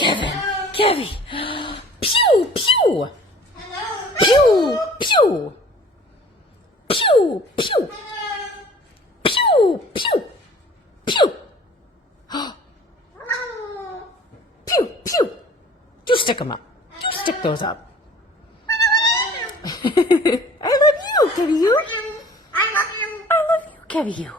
Kevin, Kevy. Pew, pew. Pew, pew. Pew, pew. Pew, pew. Pew. Pew, pew. You stick them up. You stick those up. I love you, Kevy. You. I love you, Kevy. You.